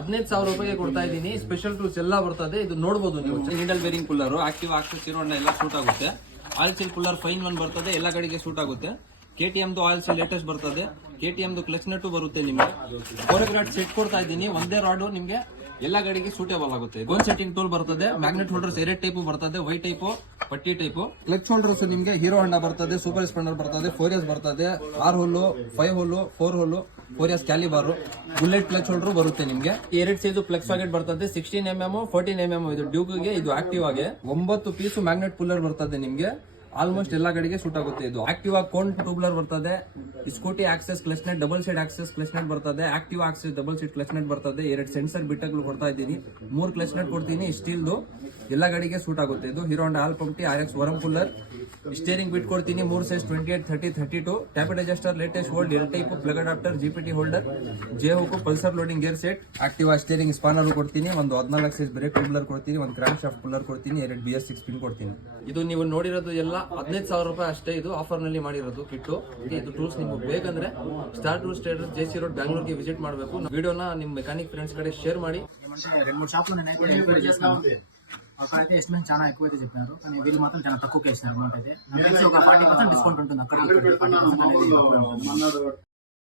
15,000 ರೂಪಾಯಿಗೆ ಕೊಡ್ತಾ ಇದ್ದೀನಿ. ಸ್ಪೆಷಲ್ ಟೂಲ್ಸ್ ಎಲ್ಲ ಬರ್ತದೆ, ಇದು ನೋಡಬಹುದು ನೀವು. Needle bearing cooler, active access Hero Honda ಎಲ್ಲ ಸೂಟ್ ಆಗುತ್ತೆ. Oil seal cooler fine one ಬರ್ತದೆ, ಎಲ್ಲ ಗಾಡಿಗೆ ಸೂಟ್ ಆಗುತ್ತೆ. KTM ಆಯಿಲ್ ಸೀಲ್ ಲೇಟೆಸ್ಟ್ ಬರ್ತದೆ. KTM ಕ್ಲಚ್ ನಟ್ ಬರುತ್ತೆ ನಿಮಗೆ. 4 ರಾಡ್ ಸೆಟ್ ಕೊಡ್ತಾ ಇದ್ದೀನಿ. ಒಂದೇ ರಾಡ್ ನಿಮಗೆ ಎಲ್ಲ ಗಾಡಿಗೆ ಸೂಟೇಬಲ್ ಆಗುತ್ತೆ. ಗೋನ್ ಸೆಟ್ಟಿಂಗ್ ಟೂಲ್ ಬರ್ತದೆ, ಮ್ಯಾಗ್ನೆಟ್ ಹೋಲ್ಡರ್ಸ್ ಎರೆಡ್ ಟೈಪ್ ಬರ್ತದೆ, ವೈ ಟೈಪ್, ಪಟ್ಟಿ ಟೈಪ್. ಕ್ಲಚ್ ಹೋಲ್ಡರ್ಸ್ ನಿಮಗೆ ಹೀರೋ ಹೋಂಡಾ ಬರ್ತದೆ, ಸೂಪರ್ ಸ್ಪ್ಲೆಂಡರ್ ಬರ್ತದೆ, 4S ಬರ್ತದೆ, 6 ಹೋಲು, 5 ಹೋಲು, 4 ಹೋಲು, 4S calibre, bullet clutch holder ಬರುತ್ತೆ ನಿಮಗೆ. 2 ಸೈಜ್ ಫ್ಲೆಕ್ಸ್ ವಾಗೆಟ್ ಬರ್ತದೆ, 16mm, 14mm. ಇದು ಡ್ಯೂಕ್ಗೆ, ಇದು ಆಕ್ಟಿವ್ ಆಗಿ 9 ಪೀಸ್ ಮ್ಯಾಗ್ನೆಟ್ ಕೂಲರ್ ಬರ್ತದೆ ನಿಮಗೆ. ಆಲ್ಮೋಸ್ಟ್ ಎಲ್ಲ ಗಾಡಿಗೆ ಸೂಟ್ ಆಗುತ್ತೆ. ಇದು ಆಕ್ಟಿವ್ ಕೋನ್ ಟ್ಯೂಬ್ಲರ್ ಬರ್ತದೆ, Scooty Access clutch nut, double side Access clutch nut ಬರ್ತದೆ, active Access double side clutch nut ಬರ್ತದೆ. 2 ಸೆನ್ಸರ್ ಬಿಟ್ಟಗಳು ಕೊಡ್ತಾ ಇದ್ದೀನಿ, 3 ಕ್ಲಚ್ ನೆಟ್ ಕೊಡ್ತೀನಿ ಸ್ಟೀಲ್ದು. ಎಲ್ಲ ಗಾಡಿಗೆ ಸೂಟ್ ಆಗುತ್ತೆ. ಇದು ಹೀರೋ ಹೋಂಡಾ ಆಲ್ ಪಂಪ್ಟಿ RX ವರಂ ಕೂಲರ್. ಸ್ಟೇರಿಂಗ್ ಬಿಟ್ ಕೊಡ್ತೀನಿ 3 size 28, 30, 32. Tappet adjuster, latest hold, L type, plug adapter, GPT holder, J hook, Pulsar loading gear set, active steering spanner ಕೊಡ್ತೀನಿ. ಒಂದು 14 ಸೈಜ್ ಬ್ರೇಕ್ ಟ್ಯೂಬ್ಲರ್ ಕೊಡ್ತೀನಿ, ಒಂದು ಕ್ರಾಂಕ್ ಶಾಫ್ಟ್ ಕೂಲರ್ ಕೊಡ್ತೀನಿ, 2 BS6 pin ಕೊಡ್ತೀನಿ. ಇದು ನೀವು ನೋಡಿರೋದು ಎಲ್ಲ 15,000 ರೂಪಾಯಿ ಅಷ್ಟೇ. ಇದು ಆಫರ್ ನಲ್ಲಿ ಮಾಡಿರೋದು ಕಿಟ್ಟು. ಇದು ಟೂಲ್ಸ್ ನಿಮ್ಗೆ ಬೇಕಂದ್ರೆ star tools traders, JC road, ಬ್ಯಾಂಗ್ಳೂರ್ಗೆ ವಿಸಿಟ್ ಮಾಡಬೇಕು. వీడియోన ನಿಮ್ಮ ಮೆಕ್ಯಾನಿಕ್ ఫ్రెండ్స్ కడే షేర్ ಮಾಡಿ. ఏమంటే 2-3 షాపులు నేనైతే ఎంక్వైరీ చేస్తాను. అక్కడైతే ఎస్టిమేషన్ చాలా ఎక్కువ అయితే చెప్పారు, కానీ వీళ్ళు మాత్రం చాలా తక్కువకే ఇస్తున్నారు అమౌంట్. అయితే నాకు తెలిసి ఒక 40% డిస్కౌంట్ ఉంటుంది. అక్కడికి 40% అనేది